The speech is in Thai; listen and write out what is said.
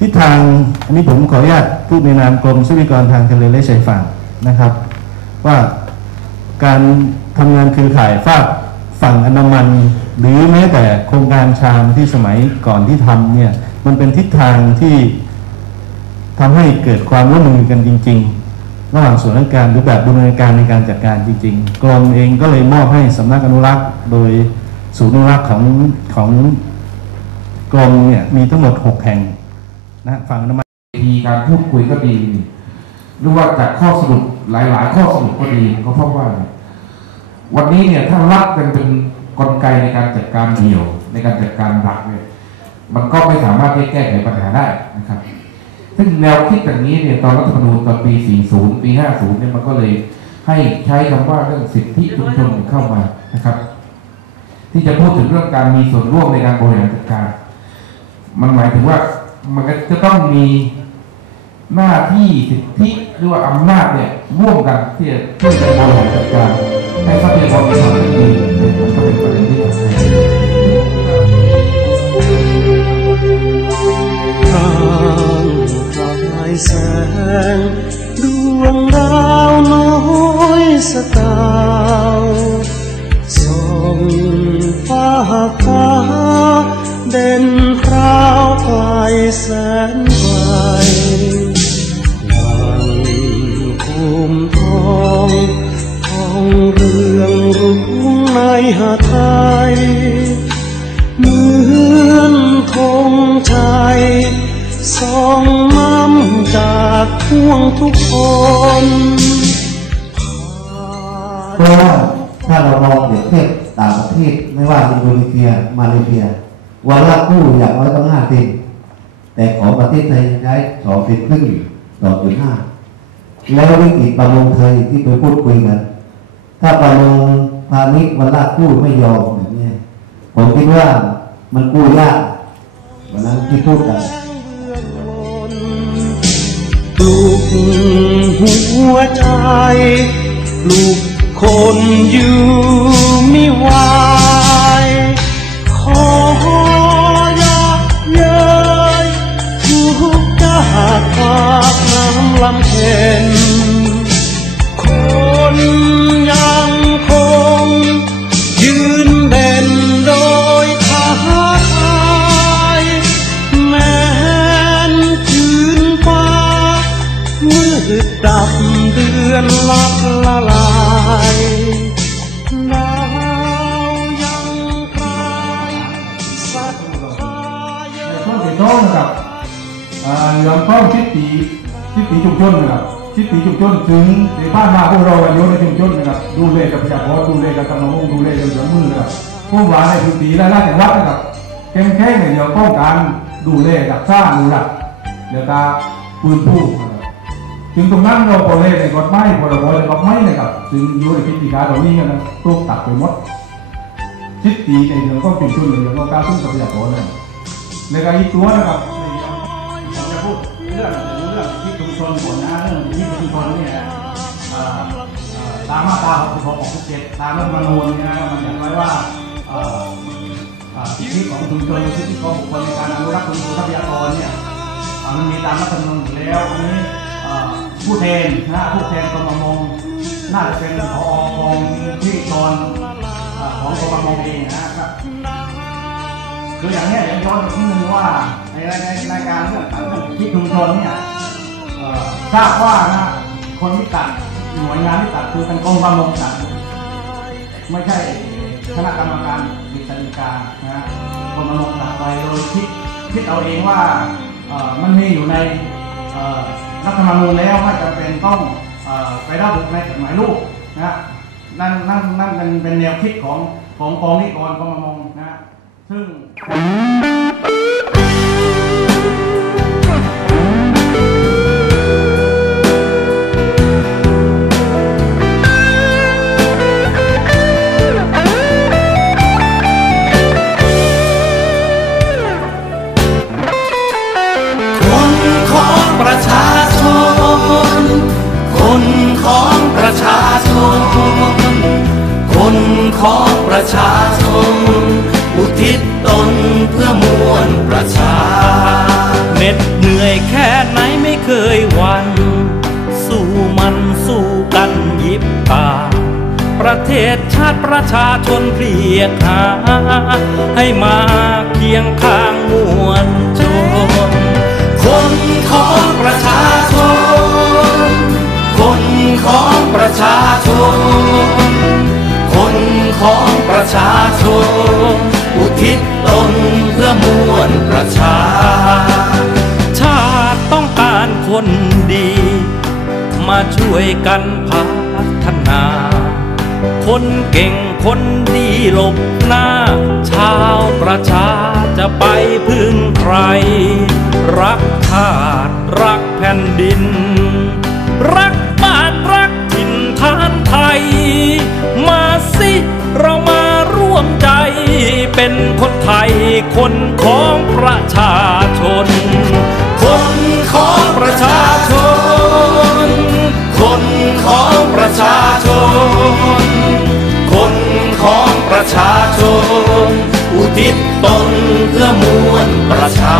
ทิศทางอันนี้ผมขออนุญาตพูดในนามกรมทรัพยากรทางทะเลและชายฝั่งนะครับ ว่าการทำงานเครือข่ายฝากฝั่งอันดามัน หรือแม้แต่โครงการชามที่สมัยก่อนที่ทำเนี่ยมันเป็นทิศทางที่ทำให้เกิดความร่วมมือกันจริง ๆ ระหว่างส่วนราชการหรือแบบดำเนินการในการจัดการจริง ๆ กรมเองก็เลยมอบให้สำนักอนุรักษ์ โดยศูนย์อนุรักษ์ของของกรมเนี่ยมีทั้งหมด 6 แห่ง นะฝั่งอนามัยมีการพูดคุยก็ดี หรือว่าจากข้อสรุปหลายๆ ข้อสรุปก็ดีก็เพราะว่า วันนี้เนี่ยถ้ารัฐยังเป็นกลไกในการจัดการเดี่ยว ในการจัดการรัฐเนี่ย มันก็ไม่สามารถที่แก้ไขปัญหาได้นะครับ ซึ่งแนวคิดแบบนี้เนี่ยตอนรัฐธรรมนูญตอนปี 40 ปี 50 เนี่ยมันก็เลยให้ใช้คำว่าเรื่องสิทธิชุมชนเข้ามานะครับ ที่จะพูดถึงเรื่องการมีส่วนร่วมในการบริหารจัดการ มันหมายถึงว่า มันก็จะต้องมีหน้าที่สิทธิหรือว่าอำนาจเนี่ยร่วมกันที่จะช่วยกันบริหารจัดการให้ทรัพยากรมีความเป็นดีเนี่ก็เป็นประเด็นที่สำคัญทางคลายแสงดวงดาวน้อยสกาวส่องฟ้าฟ้าเด่น แสนไกลดังคุมทองทองเรืองรุ่งในหาไทยเหมือนธงชัยสองน้ำจากห่วงทุกคนเพราะว่าถ้าเรามองเปรียบเทียบต่างประเทศไม่ว่าอินโดนีเซีย มาเลเซีย วันละกู้อย่างน้อยต้องห้าสิบ แต่ของประเทศไทยใช้สองสิบครึ่งต่อจุดห้าแล้ววิกฤตประมงไทยที่ไปพูดคุยกันถ้าประมงพาณิชย์วันละกู้ไม่ยอมแบบนี้ผมคิดว่ามันกู้ยากวันนั้นที่พูดกันปลูกหัวใจปลูกคนอยู่ ดดับเดือนลับละลายดาวยังคลายสัทธายังช่วงที่สองนะครับอ่าเรื่องของชิดตีชิดตีชุมชนนะครับชิดตีชุมชนถึงในบ้านมาพวกเราอายู่ในชุมชนนะครับดูแลกับประชาชนดูแลกับตำรวจดูแลกับเรื่องมือนะครับผู้หว่าในพื้นที่และราชจังหวัดนะครับเข้มแข็งในเรื่องของการดูแลรักษาอนุรักเดี๋ยวตาปืนผู้นะครับ ถึงตรงนั้นเราพอเลยในกฎหมายพรบในกฎหมายนะครับถึงอยู่ในพิธีการเหล่านี้นะถูกตัดไปหมดชิดตีในเรื่องของชุมชนในเรื่องของการพึ่งทรัพยากรนะครับในการอีกตัวนะครับผมจะพูดเรื่องเรื่องที่ชุมชนก่อนนะเรื่องที่ชุมชนเนี่ยเอ่อเอ่อตามมาตรา66 67ตามรัฐธรรมนูญเนี่ยนะมันเขียนไว้ว่าสิทธิของชุมชนสิทธิของบุคคลในการอนุรักษ์คุณทรัพยากรเนี่ยมันมีตามรัฐธรรมนูญอยู่แล้วอันนี้ ผู้แทนนะผู้แทนกรมประมงน่าจะเป็นผอของที่กรเอ่อของกรมประมงเองนะครับคืออย่างนี้อย่างย้อนไปนิดนึงว่าในในในาการเรื่องเรื่องที่ชุมชนเนี่ยทราบว่านะคนที่ตัดหน่วยงานที่ตัดคือเป็นกรมประมงตัดไม่ใช่คณะกรรมการกฤษฎีกานะกรมประมงตัดไปโดยคิดคิดเอาเองว่ามันมีอยู่ใน รัฐธรรมนูญแล้วไม่จำเป็นต้องอไประบุในกฎหมายลูกนะนั่นนั่นนั่นเป็นแนวคิดของของกองนิกรกรมปองมงนะซึ่ง ประชาชนอุทิศตนเพื่อมวลประชา เหน็ดเหนื่อยแค่ไหนไม่เคยหวั่นสู้มันสู้กันยิบตา ประเทศชาติประชาชนเพียกหา ให้มาเคียงข้างมวลชน คนของประชาชน คนของประชาชน ประชาชนอุทิศตนเพื่อมวลประชา ชาติต้องการคนดี มาช่วยกันพัฒนา คนเก่งคนดีหลบหน้า ชาวประชาจะไปพึ่งใคร รักชาติรักแผ่นดิน รัก ไทยคนของประชาชน คนของประชาชน คนของประชาชน คนของประชาชน อุทิศตนเพื่อมวลประชา